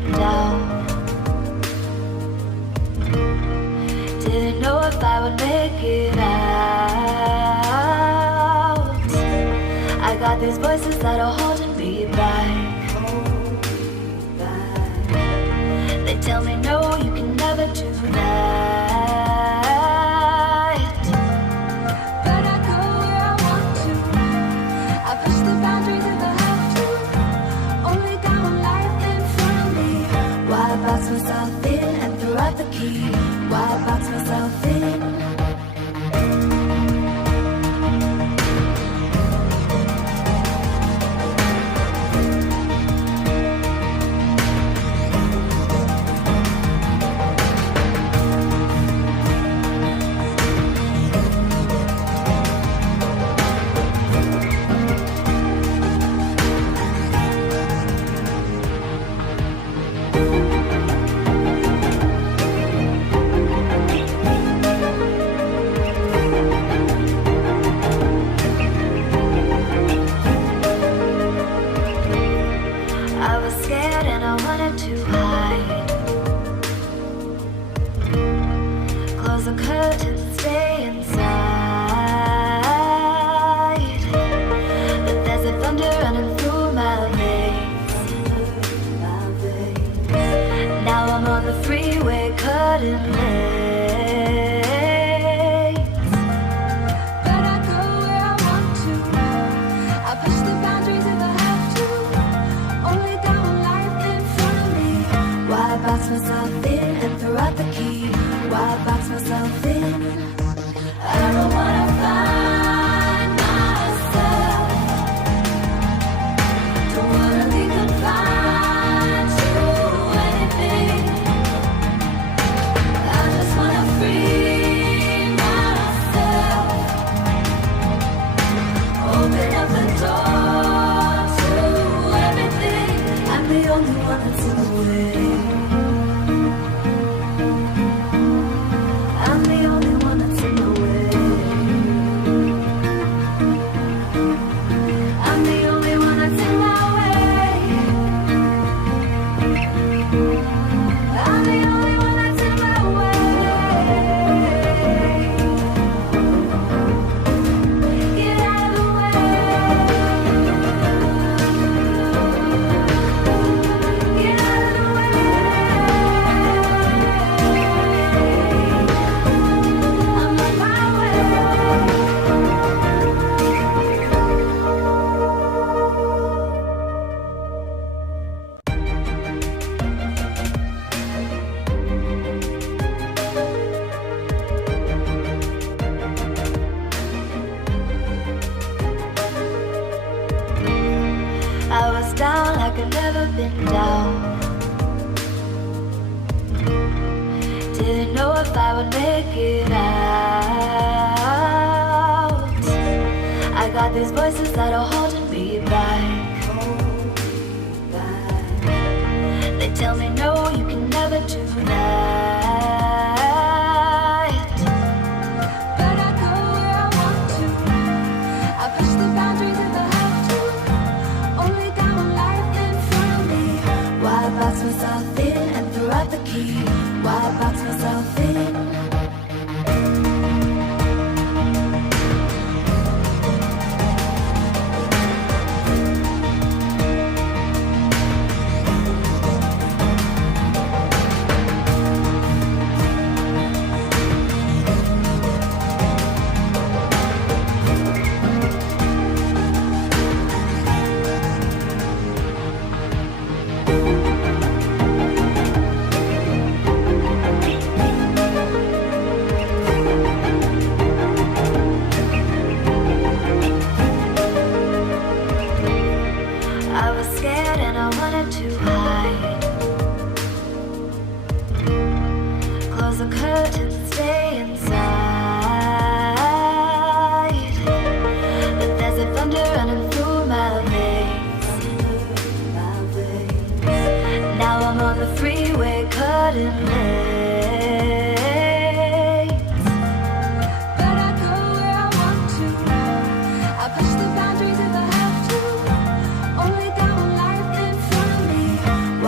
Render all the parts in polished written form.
been down. Didn't know if I would make it out. I got these voices that are holding me back. They tell me no, you can never do that. But I go where I want to. I push the boundaries if I have to. Only got one life in front of me. Why box myself in and throw out the key? Why box myself in?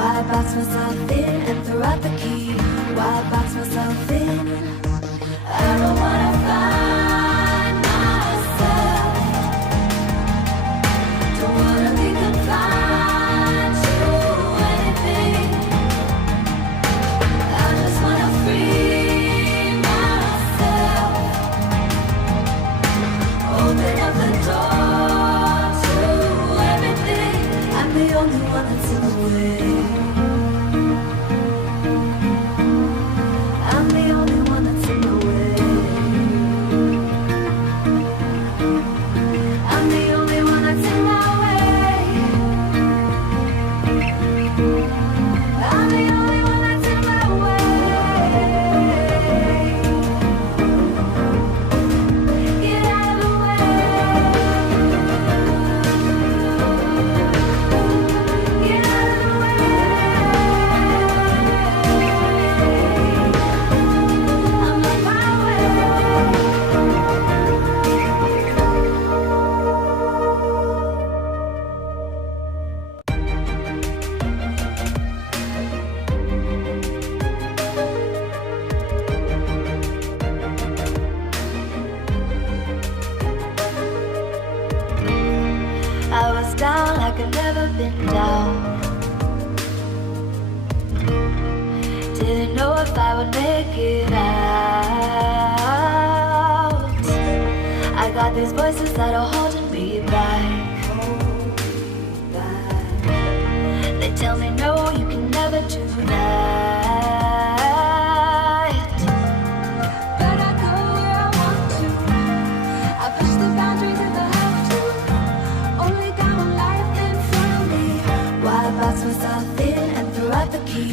Why Why box myself in and throw out the key? Why box myself in? I don't wanna find myself. Don't wanna be confined to anything. I just wanna free myself. Open up the door to everything. I'm the only one that's in the way. I'm the only one that's in the way. I'm the only one that's in my way. I'm the only one that's in my way. Get out of the way. Get out of the way. I'm on my way. I was down like I've never been down. Didn't know if I would make it out. I got these voices that are holding me back. They tell me no, you can never do that. But I go where I want to. I push the boundaries if I have to. Only got one life in front of me. Why box myself in and throw out the key?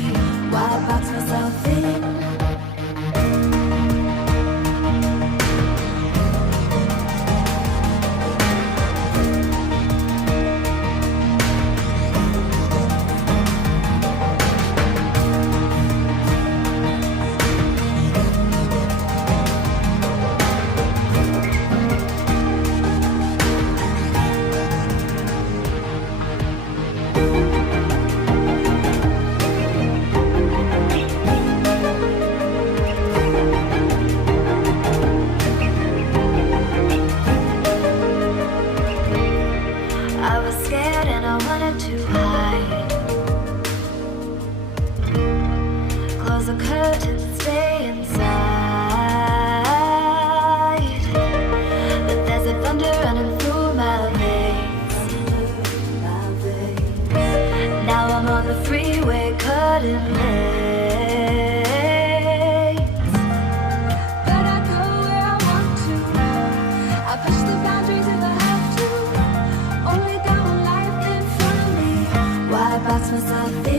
Why box myself in? I was scared and I wanted to hide. Close the curtains and stay inside. But there's a thunder running through my veins. Now I'm on the freeway cutting lanes. But I go where I want to. I push the boundaries if I have to. Only got one life in front of me. Why box myself in